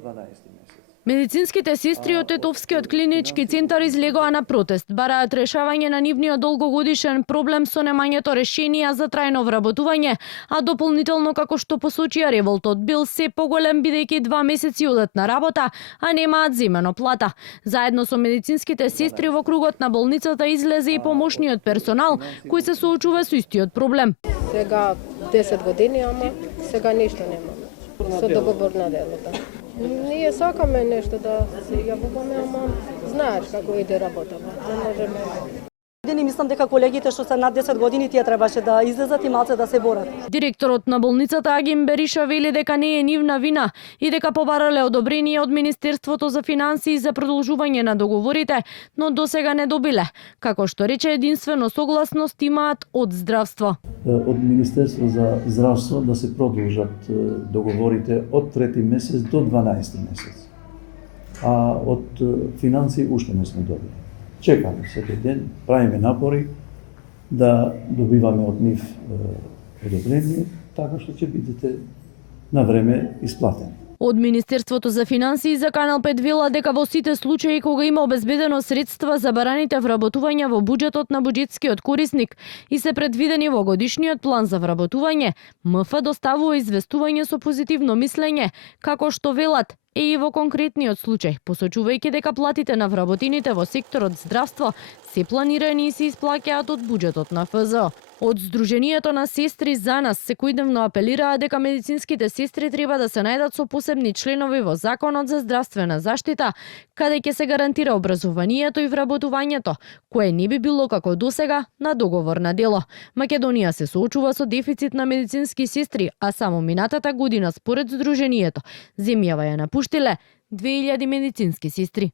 12 месец. Медицинските сестри од Тетовскиот клинички центар излегоа на протест, бараат решавање на нивниот долгогодишен проблем со немањето решенија за трајно вработување, а дополнително како што посочија револтот бил се поголем бидејќи 2 месеци одат на работа, а немаат земено плата. Заедно со медицинските сестри во кругот на болницата излезе и помошниот персонал кој се соочува со истиот проблем. Сега 10 години, ама сега ништо нема. Со договор на делото. Ние сакаме нешто да се јавуваме, ама знаеш како иде работава. Не можеме. Мислам дека колегите што се над 10 години тие требаше да излезат и малце да се борат. Директорот на болницата Агим Бериша вели дека не е нивна вина и дека побарале одобрение од Министерството за финансии за продолжување на договорите, но досега не добиле. Како што рече, единствено согласност имаат од здравство. Од Министерство за здравство да се продолжат договорите од 3 месец до 12 месец. А од финансии уште не сме добили. Чекаме секој ден, правиме напори да добиваме од нив одобрение, така што ќе бидете на време исплатени. Од Министерството за финансии за Канал 5 вела дека во сите случаи кога има обезбедено средства за бараните вработувања во буџетот на буџетскиот корисник и се предвидени во годишниот план за вработување, МФ доставува известување со позитивно мислење, како што велат и во конкретниот случај, посочувајќи дека платите на вработените во секторот здравство се планирани и се исплаќаат од буџетот на ФЗО. Од Сдруженијето на сестри за нас секојдневно апелираа дека медицинските сестри треба да се најдат со посебни членови во Законот за здравствена заштита, каде ќе се гарантира образованието и вработувањето, кое не би било како досега на договор на дело. Македонија се соочува со дефицит на медицински сестри, а само минатата година според Сдруженијето земјава ја напуштиле 2000 медицински сестри.